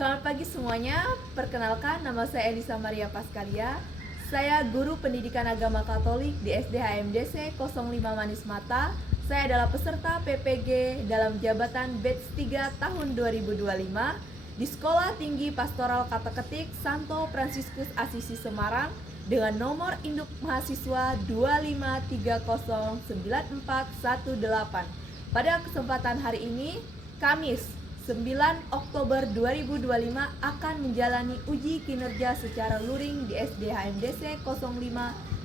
Selamat pagi semuanya, perkenalkan nama saya Elisa Maria Paskalia. Saya guru pendidikan agama Katolik di SD HMDC 05 Manis Mata. Saya adalah peserta PPG dalam jabatan batch 3 tahun 2025 di Sekolah Tinggi Pastoral Kata Ketik Santo Fransiskus Asisi Semarang dengan nomor induk mahasiswa 253094118. Pada kesempatan hari ini, Kamis 9 Oktober 2025 akan menjalani uji kinerja secara luring di SD HMDC 05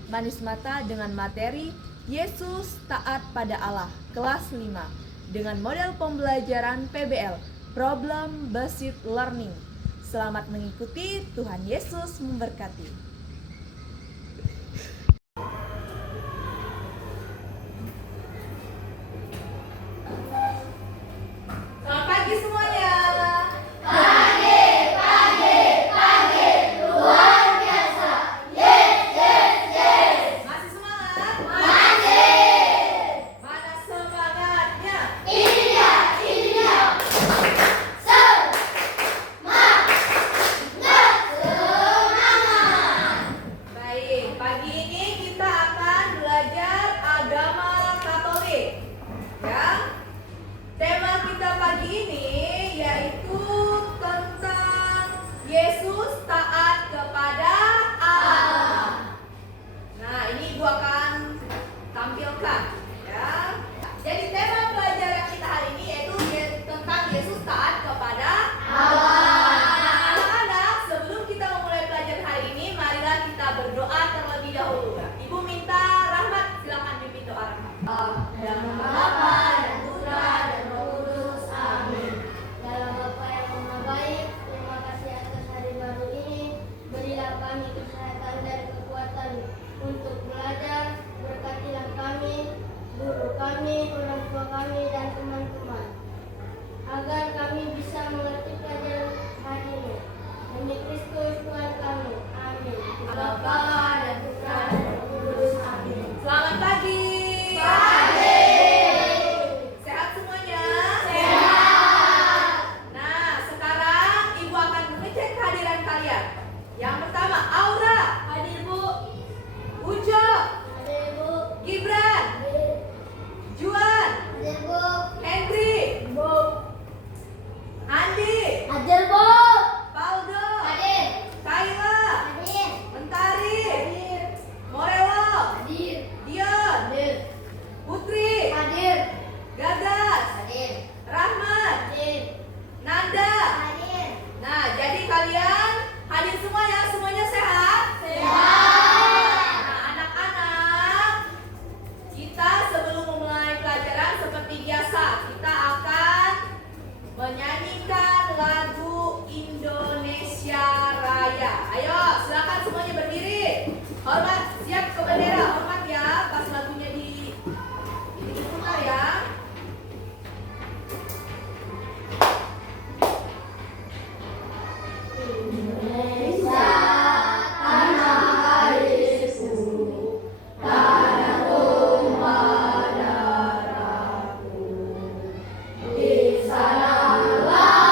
Manis Mata dengan materi Yesus Taat pada Allah kelas 5 dengan model pembelajaran PBL Problem Based Learning. Selamat mengikuti, Tuhan Yesus memberkati. Yesus taat kepada Allah. Nah, ini Ibu akan tampilkan ya. Jadi tema pelajaran kita hari ini yaitu tentang Yesus taat kepada Allah. Nah, anak-anak, sebelum kita memulai pelajaran hari ini, marilah kita berdoa terlebih dahulu. Ibu minta rahmat, silakan pimpin doa rahmat. Dalam nama Bapa dan Putra dan Roh Kudus. Amin. Dalam Bapa yang Maha Baik, terima kasih atas hari baru ini. Berilah kami kesehatan dan kekuatan untuk belajar. Berkatilah kami, guru kami, orang tua kami, dan teman-teman, agar kami bisa mengerti pelajaran hari ini. Demi Kristus Tuhan kami. Amin. Bapa dan Putra dan Roh Kudus. Amin. Selamat pagi. Sehat semuanya? Sehat. Nah, sekarang Ibu akan mengecek kehadiran kalian. Yang pertama, Aura. Hadir, Bu. Ujo. Hadir, Bu. Gibran. Hadir. Juan. Hadir, Bu. Henry. Bu. Andi. Hadir, Bu. Paldo. Hadir. Kayla. Hadir. Mentari. Hadir. Morelo. Hadir. Dion. Hadir. Putri. Hadir. Gagas. Hadir. Rahmat. Hadir. Nanda. Hadir. Nah, jadi kalian hadir semua ya? Semuanya sehat? Sehat. Nah, anak-anak, kita sebelum memulai pelajaran seperti biasa, kita akan menyanyikan lagu Indonesia Raya. Ayo, silakan semuanya berdiri. Hormat, siap ke bendera. Hormat ya, pas lagunya diputar ya. Indonesia tanah airku, tanah tumpah darahku. Di sanalah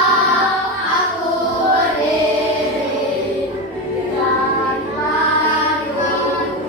aku berdiri dengan panggung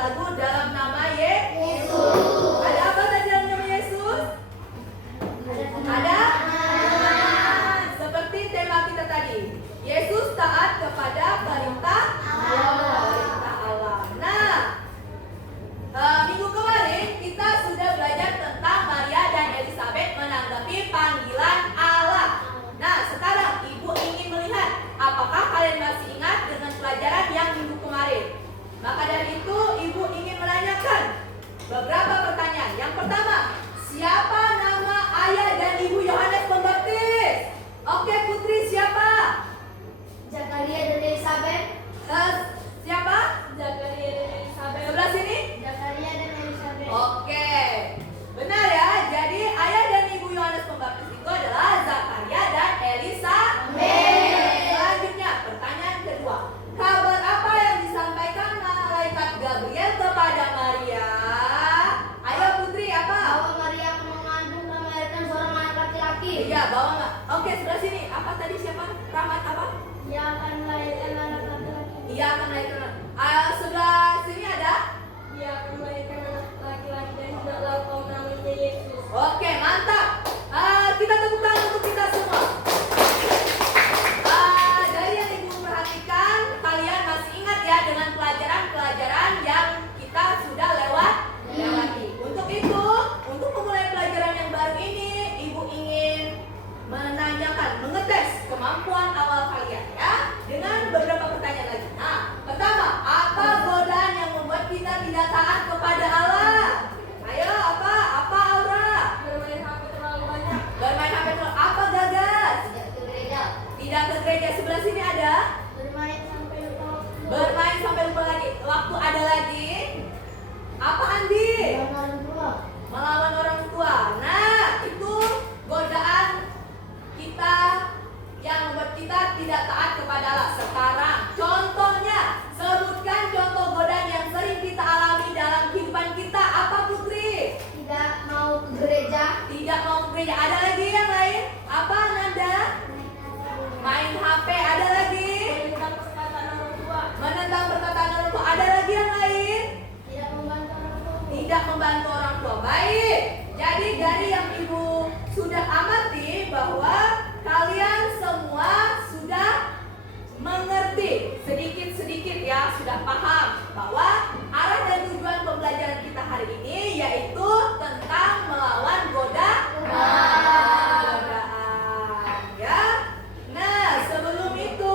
lagu dalam nama Yesus. Ada apa tadi dalam nama Yesus? Ada? Seperti tema kita tadi. Yesus taat kepada perintah Allah. Nah, minggu kemarin kita sudah belajar tentang Maria dan Elizabeth menanggapi panggilan Allah. Nah, sekarang Ibu ingin melihat apakah kalian masih ingat dengan pelajaran yang minggu kemarin. Maka dari itu Ibu ingin menanyakan beberapa pertanyaan. Yang pertama, siapa nama ayah dan ibu Yohanes Pembaptis? Oke, Putri, siapa? Zakaria dan Elizabeth. Siapa? Zakaria dan Elizabeth. Sebelah sini? Zakaria dan Elizabeth. Oke, benar ya. Jadi ayah dan ibu Yohanes Pembaptis itu adalah Zakaria dan Elizabeth. Selanjutnya, pertanyaan kedua. Kabar apa yang disampaikan malaikat Gabriel kepada Maria? Ayo Putri, apa? Bahwa Maria akan mengandung dan melahirkan seorang anak laki-laki. Iya, bawa nggak? Oke, sebelah sini. Apa tadi siapa? Rahmat apa? Dia akan melahirkan anak laki-laki. Iya, akan melahirkan. Sebelah sini ada? Dia akan melahirkan anak laki-laki dan hendaklah kau namanya Yesus. Oke, mantap. Kita tepuk tangan untuk kita semua. Dari yang Ibu perhatikan, kalian masih ingat ya dengan pelajaran-pelajaran yang kita sudah lewati. Untuk itu, untuk memulai pelajaran yang baru ini, Ibu ingin menanyakan, mengetes kemampuan awal kalian ya, dengan beberapa pertanyaan lagi. Nah, pertama, apa godaan yang membuat kita tidak taat kepada Allah? Ayo, apa? Apa Aura? Bermain HP terlalu banyak. Bermain HP terlalu. Apa Gagas? Tidak ke gereja. Tidak ke gereja. Sebelah sini ada? Bermain sampai lupa waktu. Bermain sampai lupa lagi. Waktu ada lagi? Apa Andi? Orang tua. Melawan orang tua. Nah, itu godaan kita yang membuat kita tidak taat kepada Allah. Sekarang, contohnya, sebutkan contoh godaan yang sering kita alami dalam kehidupan kita. Apa Putri? Tidak mau ke gereja. Tidak mau ke gereja. Ada lagi yang lain? Apa Nanda? Main HP. Ada lagi? Menentang perkataan orang tua. Menentang perkataan orang tua. Ada lagi yang lain? Tidak membantu orang tua. Tidak membantu orang tua. Baik. Jadi dari yang Ibu sudah amati bahwa kalian semua sudah mengerti sedikit-sedikit ya, sudah paham bahwa arah dan tujuan pembelajaran kita hari ini yaitu tentang melawan godaan ya. Nah, sebelum itu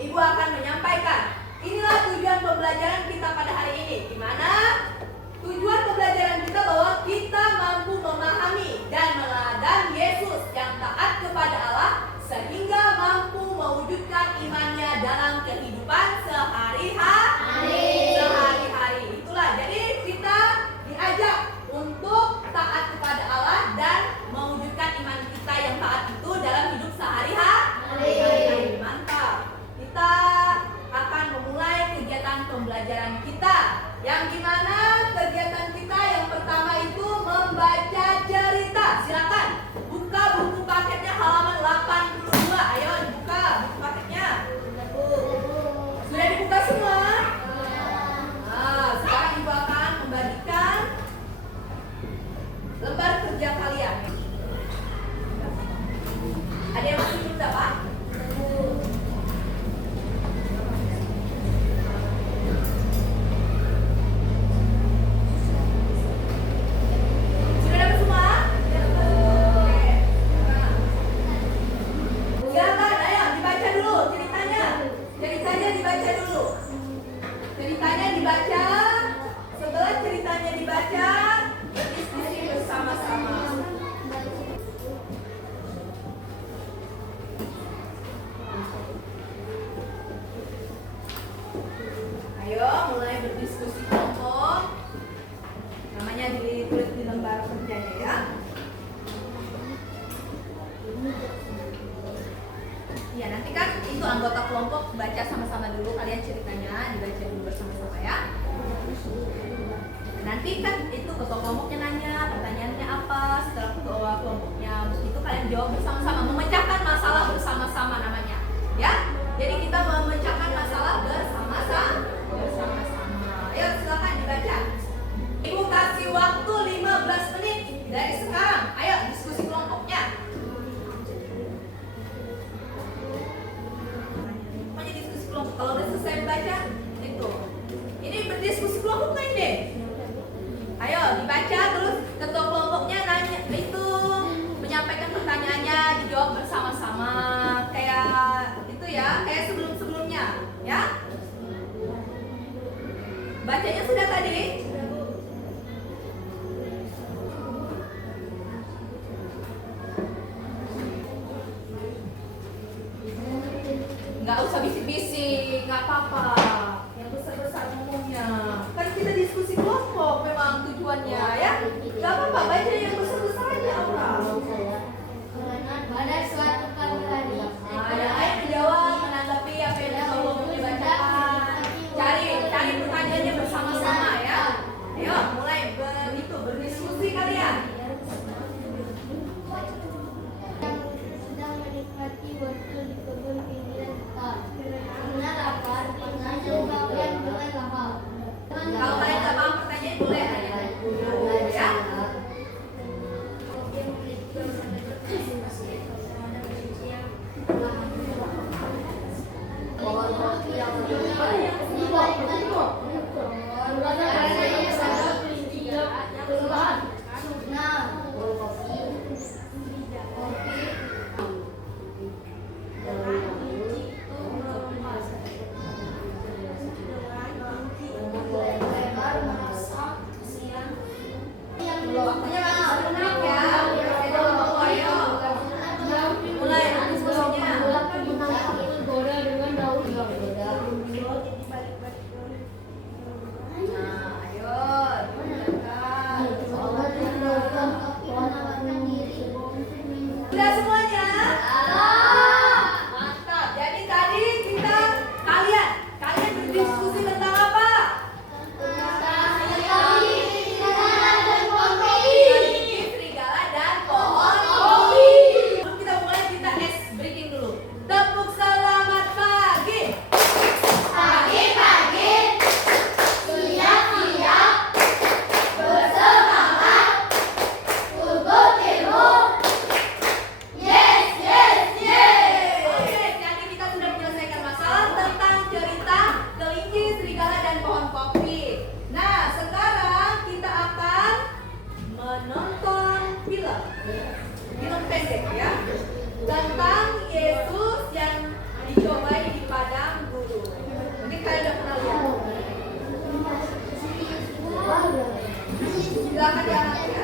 Ibu akan menyampaikan inilah tujuan pembelajaran kita pada hari ini. Gimana? Tujuan pembelajaran kita bahwa kita mampu memahami dan meladan Yesus yang taat kepada Allah sehingga mampu mewujudkan imannya dalam kehidupan sehari-hari. Itulah, jadi kita diajak untuk taat kepada Allah dan mewujudkan iman kita yang taat itu dalam hidup sehari-hari. Mantap. Kita akan memulai kegiatan pembelajaran kita. Yang dimana kegiatan kita yang pertama itu membaca cerita. Silakan buka buku paketnya halaman 82. Ayo dibuka buku paketnya. Sudah dibuka semua? Nah, sekarang Ibu akan membagikan lembar kerja kalian. Ada yang masih belum dapat? Sudah dapat semua? Oke. Silakan, ayo dibaca dulu ceritanya. Ceritanya dibaca dulu. Ceritanya dibaca. Setelah ceritanya dibaca, berdiskusi bersama-sama. Ayo mulai berdiskusi kelompok. Namanya ditulis di lembar kerjanya ya. Ya, nanti kan itu anggota kelompok baca sama-sama dulu, kalian ceritanya dibaca dulu bersama-sama ya. Nanti kan itu ketua kelompoknya nanya pertanyaannya apa, setelah ketua kelompoknya itu kalian jawab bersama-sama, memecahkan masalah bersama-sama namanya ya. Jadi kita memecahkan masalah bersama-sama. Ayo dibaca terus ketua kelompoknya nanya itu menyampaikan pertanyaannya, dijawab bersama-sama kayak itu ya, kayak sebelum-sebelumnya ya. Bacanya sudah tadi? Nggak usah bisik-bisik, nggak apa-apa. Yang besar-besar ngomongnya. Kan kita diskusi kelompok memang tujuannya ya. Nggak apa-apa, baca yang besar-besar aja Aura. Pada suatu pagi hari, Ada ayo menjawab, menanggapi apa yang Allah dibacakan. Cari pertanyaannya bersama-sama ya. Ayo mulai berdiskusi kalian. yang sedang menikmati wortel di kebun pinggiran hutan. Karena lapar, mengajak kalian dengan lahap. Kalau kalian nggak paham pertanyaan boleh tanya. Ya. Waktunya masih 10 menit ya. Ayo. Mulai diskusinya. Nah, ayo. Sudah semuanya? Mantap. Jadi tadi kalian berdiskusi tentang apa? Serigala dan pohon kopi. Sebelum kita mulai, kita ice breaking dulu. Tepuk selamat pagi. Pagi-pagi, siap-siap, bersemangat, untuk ilmu. Yes, yes, yes. Oke, jadi kita sudah menyelesaikan masalah tentang cerita kelinci, serigala, dan pohon kopi. Nah, sekarang kita akan menonton film pendek ya, tentang Yesus yang dicobai di padang gurun. Mungkin kalian udah pernah lihat. Silakan diangkat ya.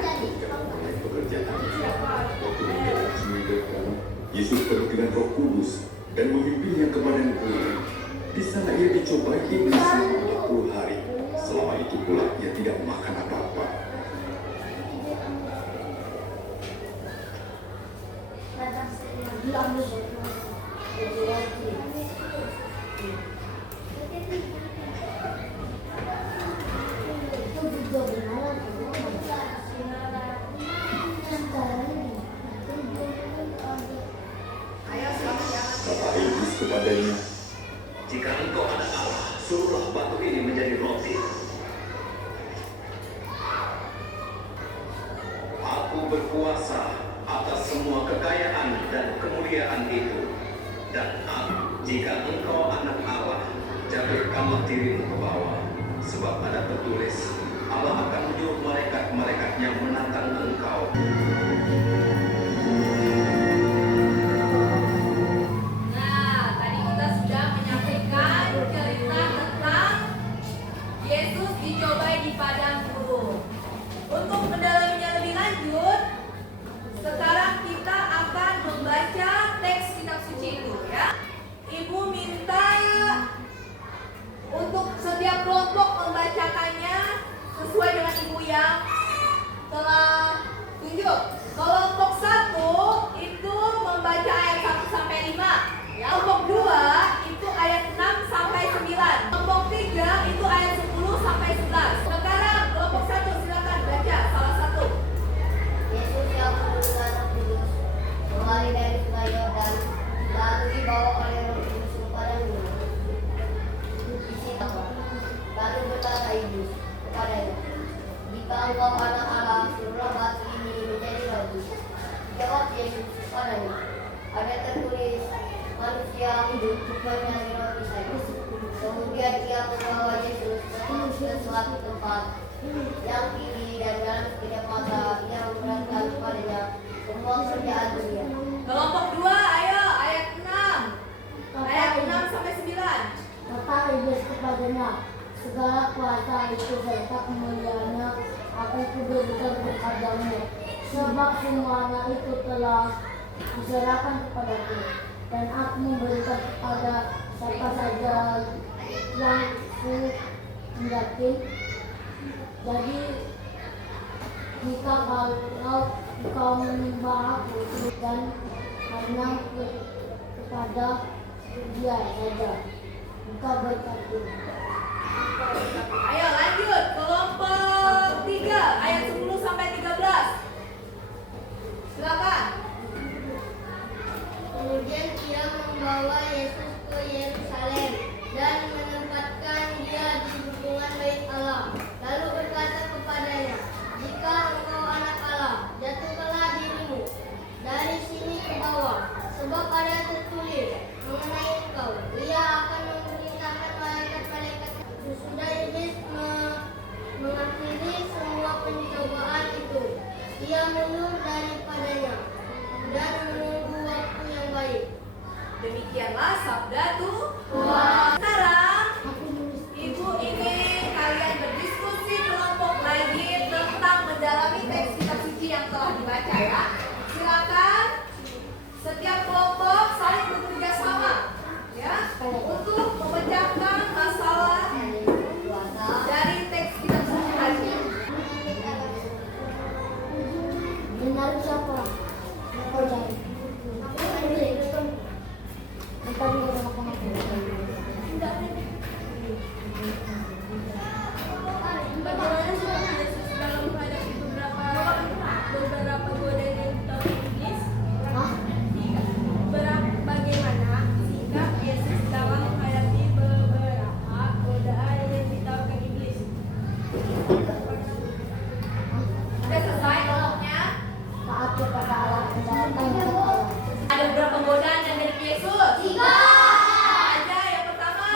Yesus penuh dengan Roh Kudus dan memimpinnya ke padang gurun. Di sana ia dicobai iblis selama 40 hari. Selama itu pula ia tidak makan apa-apa. Ayo silakan diangkat. Kata iblis kepadanya, Jika engkau anak Allah, suruhlah batu ini menjadi roti. Aku berkuasa atas semua kekayaan dan kemuliaan itu. Dan jika engkau anak Allah, jatuhkanlah dirimu ke bawah. Sebab ada tertulis, Allah akan menyuruh malaikat-malaikatnya menantang engkau. Nah, tadi kita sudah menyampaikan cerita tentang Yesus dicobai di padang gurun. Untuk mendalaminya lebih lanjut, sekarang kita akan membaca teks kitab suci itu ya. Ibu minta untuk setiap kelompok membacakannya sesuai dengan ibu yang telah tunjuk. Kelompok 1 itu membaca ayat 1 sampai 5. Ya, kelompok 2 itu ayat 6 sampai 9. Kelompok 3 itu ayat 10 sampai 11. Sekarang kelompok 1 silakan baca salah satu. Yesus yang penuh dengan Roh Kudus kembali dari sungai Yordan, lalu dibawa oleh Roh Kudus ke padang gurun. Di situ, lalu berkata iblis kepadanya, jika engkau anak Allah, suruhlah batu ini menjadi roti. Jawab Yesus kepadanya, ada tertulis, manusia hidup bukan dari roti saja. Kemudian ia membawa Yesus ke suatu tempat yang tinggi dan segala kuasa itu serta kemuliaannya akan kuberikan kepadamu, sebab semuanya itu telah diserahkan kepadaku, dan aku memberikan kepada siapa saja yang ku Jadi jika kalau engkau menyembah aku dan hanya kepada dia saja, engkau berkati. Ayo lanjut, kelompok 3 ayat 10 sampai 13. Silakan. Kemudian ia membawa Yesus ke Yerusalem dan menempatkan dia di lingkungan Bait Allah. Lalu berkata kepadanya, "Jika engkau anak Allah, jatuhkanlah dirimu dari sini ke bawah, sebab ada tertulis mengenai engkau, ia akan memerintahkan malaikat-malaikat." Sesudah iblis mengakhiri semua pencobaan itu, ia mundur daripadanya dan menunggu waktu yang baik. Demikianlah sabda Tuhan. Sekarang Ibu ingin kalian berdiskusi kelompok lagi tentang mendalami teks kitab suci yang telah dibaca ya. Silakan setiap kelompok saling bekerja sama ya untuk memecahkan masalah dari teks kitab suci tadi. Benar siapa? Kau cari. Bagaimana sikap Yesus dalam menghadapi beberapa godaan yang ditolak iblis? Bagaimana sikap Yesus dalam menghadapi beberapa godaan yang ditawarkan iblis? Sudah selesai kelompoknya? Taat kepada Allah dan jangan tanya Allah. Ada berapa godaan yang dari Yesus? 3. Aja yang pertama.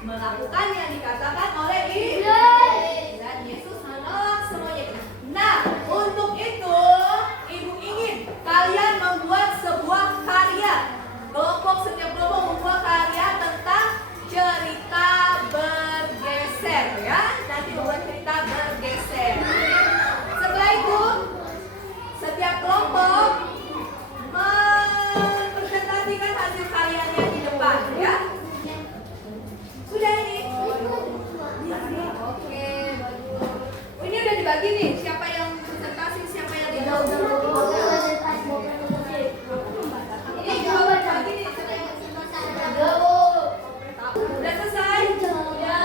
Melakukan yang dikatakan oleh iblis dan Yesus menolak semuanya. Nah, untuk itu Ibu ingin kalian membuat sebuah karya. Setiap kelompok membuat karya tentang cerita bergeser ya. Nanti membuat cerita bergeser. Setelah itu setiap kelompok mempresentasikan hasil karyanya di depan ya. Sudah ini? Oke, bagus. Oh, ini udah dibagi nih. Siapa yang presentasi, siapa yang tidak? Ini juga udah dibagi nih. Siapa yang presentasi? Udah selesai? Ya.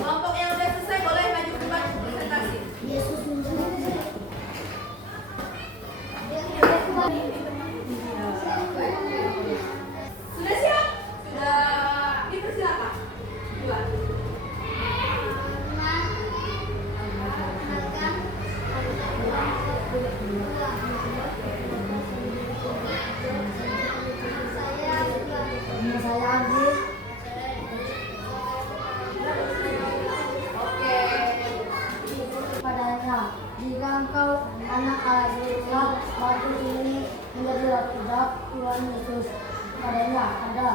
Kelompok yang udah selesai boleh maju ke depan presentasi. Yesus Sudah siap? Sudah dipersilakan. Dua. Saya Andi. Oke. Padanya, jika engkau anak Allah, jadilah batu ini menjadi roti. Jawab Tuhan Yesus. Padanya ada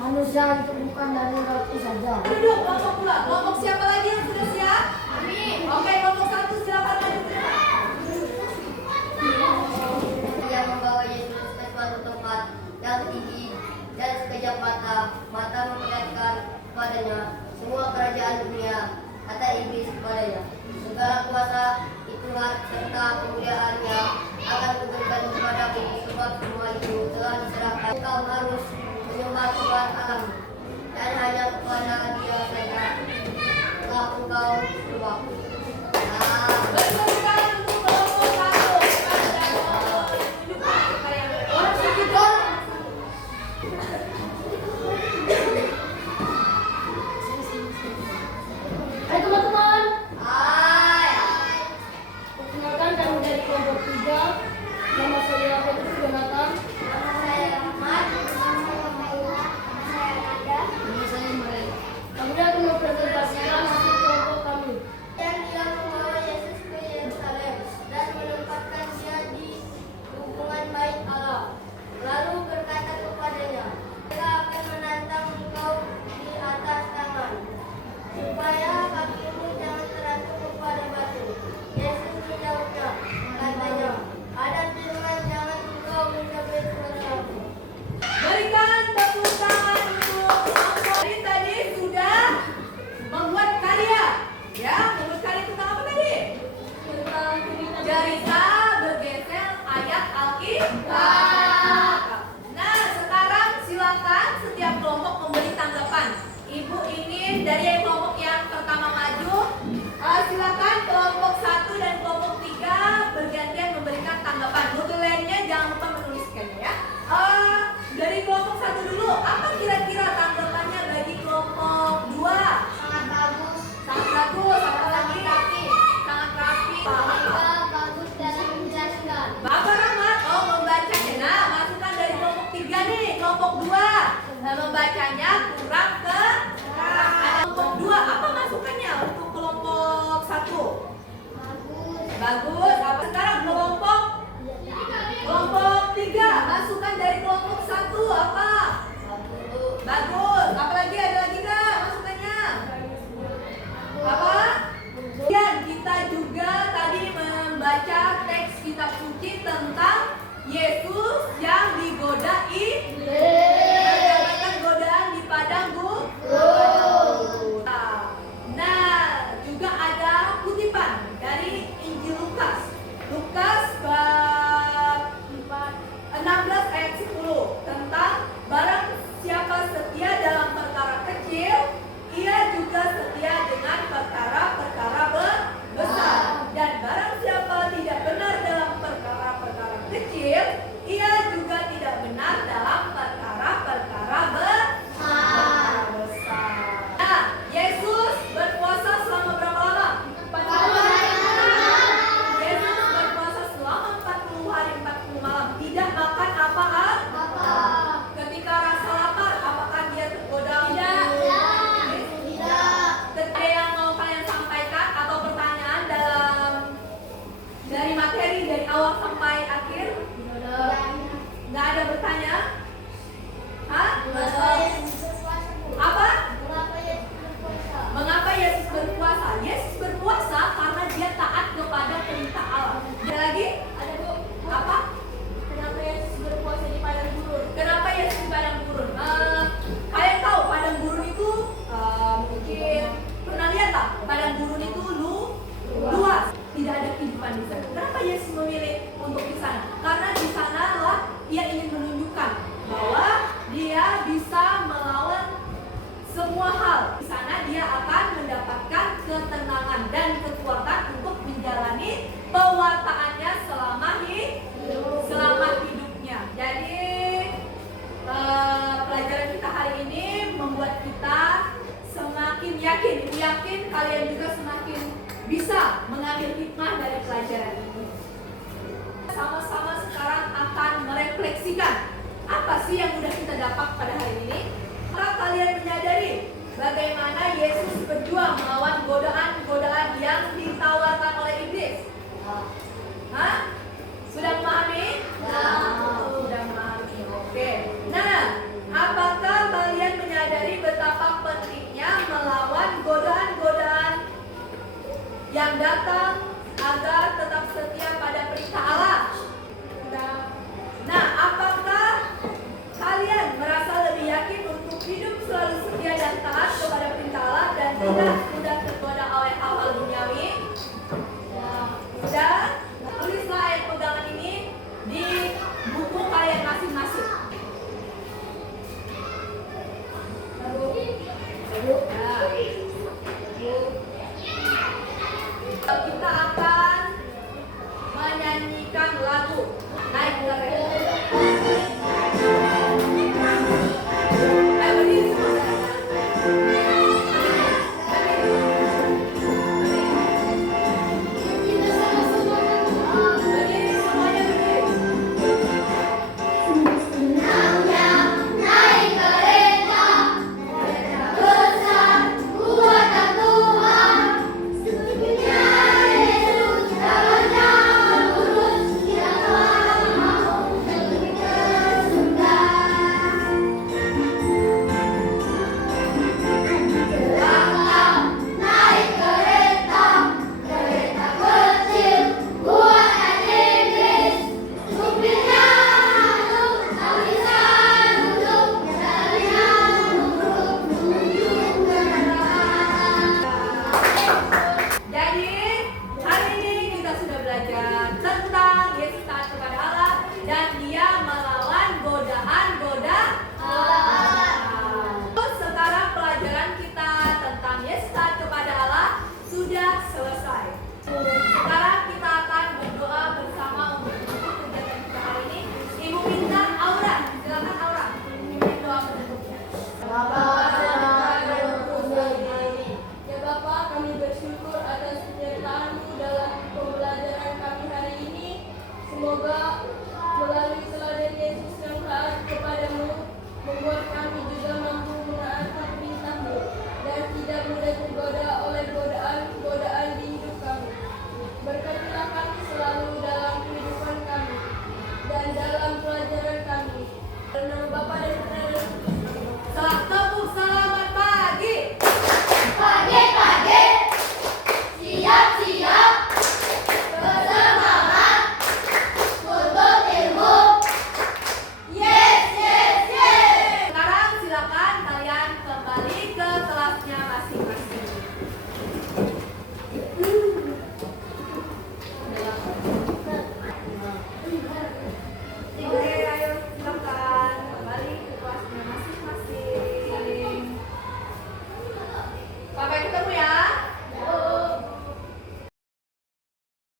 manusia itu bukan dari roti saja. Duduk, kelompok pula. Kelompok siapa lagi yang sudah siap? Amin. Oke, kelompok 1 silakan maju ke depan. Ia membawa Yesus ke suatu tempat yang tinggi dan sekejap mata memperlihatkan kepadanya semua kerajaan dunia. Kata iblis kepadanya, segala kuasa itu serta kemuliaannya akan kuberikan kepadamu, sebab semua itu telah diserahkan. Engkau harus menyembah Tuhan Allahmu dan hanya kepada Dia saja telah engkau berubah. Beri tangan untuk kelompok 1. Kepada kelompok duduk supaya orang sedikit. Hai teman-teman. Hai. Perkenalkan kami dari kelompok 3. Nama saya Petrus Jonathan. Nama saya Ahmad. Nama saya Maila. Nama saya Nanda. Nama saya Maria. Kami akan Yesus menjawabnya, katanya, ada firman jangan engkau mencapai suara aku. Berikan tepuk tangan untuk kelompok ini tadi sudah membuat karya. Ya, membuat karya tentang apa tadi? Cerita bergeser ayat Alkitab. Nah, sekarang silakan setiap kelompok memberi tanggapan. Ibu ingin dari kelompok yang pertama maju. Silakan kelompok 1 dan kelompok 3 bergantian memberikan tanggapan. Mutu lainnya jangan lupa menuliskannya ya. Dari kelompok 1 dulu, apa kira-kira tanggapannya bagi kelompok 2? Sangat bagus. Sangat bagus, apa lagi? Sangat rapi. Mereka bagus dalam menjelaskan. Bapak Rahmat, membacanya. Nah, masukan dari kelompok 3 nih, kelompok 2. Membacanya kurang ke kelompok 2. Apa masukannya untuk kelompok 1? Bagus. Bagus. Apa sekarang kelompok 3? Masukan dari kelompok 1 apa? Bagus. Apalagi ada lagi nggak masukannya? Apa? Dan kita juga tadi membaca teks kitab suci tentang Yesus yang digodai, mendapatkan godaan di padang gurun. Nah, juga ada kutipan dari Injil Lukas. Lukas bab 16 ayat 10 tentang barang siapa setia dalam perkara kecil, ia juga setia dengan perkara-perkara besar. Dan barang siapa tidak benar dalam perkara-perkara kecil, ia juga tidak benar dalam perkara-perkara besar. Nah, Yesus berpuasa selama berapa lama? 40 hari. Yesus berpuasa selama 40 hari 40 malam. Tidak makan apa? Ketika rasa lapar, apakah dia tergoda? Tidak. Ada yang mau kalian sampaikan atau pertanyaan dari materi dari awal sampai akhir? Nggak ada bertanya? Hah? Apa? Mengapa Yesus berpuasa? Yesus berpuasa karena dia taat kepada perintah Allah. Ada lagi? Ada Bu? Apa? Kenapa Yesus berpuasa di padang gurun? Kenapa Yesus di padang gurun? Kalian tahu padang gurun itu mungkin pernah lihat tak? Padang gurun itu luas, tidak ada kehidupan di sana. Kenapa Yesus memilih untuk di sana? Karena di sanalah ia ingin menunjukkan bahwa dia bisa melawan semua hal. Di sana dia akan mendapatkan ketenangan dan kekuatan untuk menjalani pewartaannya selama hidupnya. Jadi pelajaran kita hari ini membuat kita semakin yakin kalian juga semakin bisa mengambil hikmah dari pelajaran ini. Sama-sama sekarang akan merefleksikan apa sih yang sudah kita dapat pada hari ini. Apakah kalian menyadari bagaimana Yesus berjuang melawan godaan-godaan yang ditawarkan oleh iblis? Hah? Sudah memahami? Sudah memahami. Oke. Nah, apakah kalian menyadari betapa pentingnya melawan godaan-godaan yang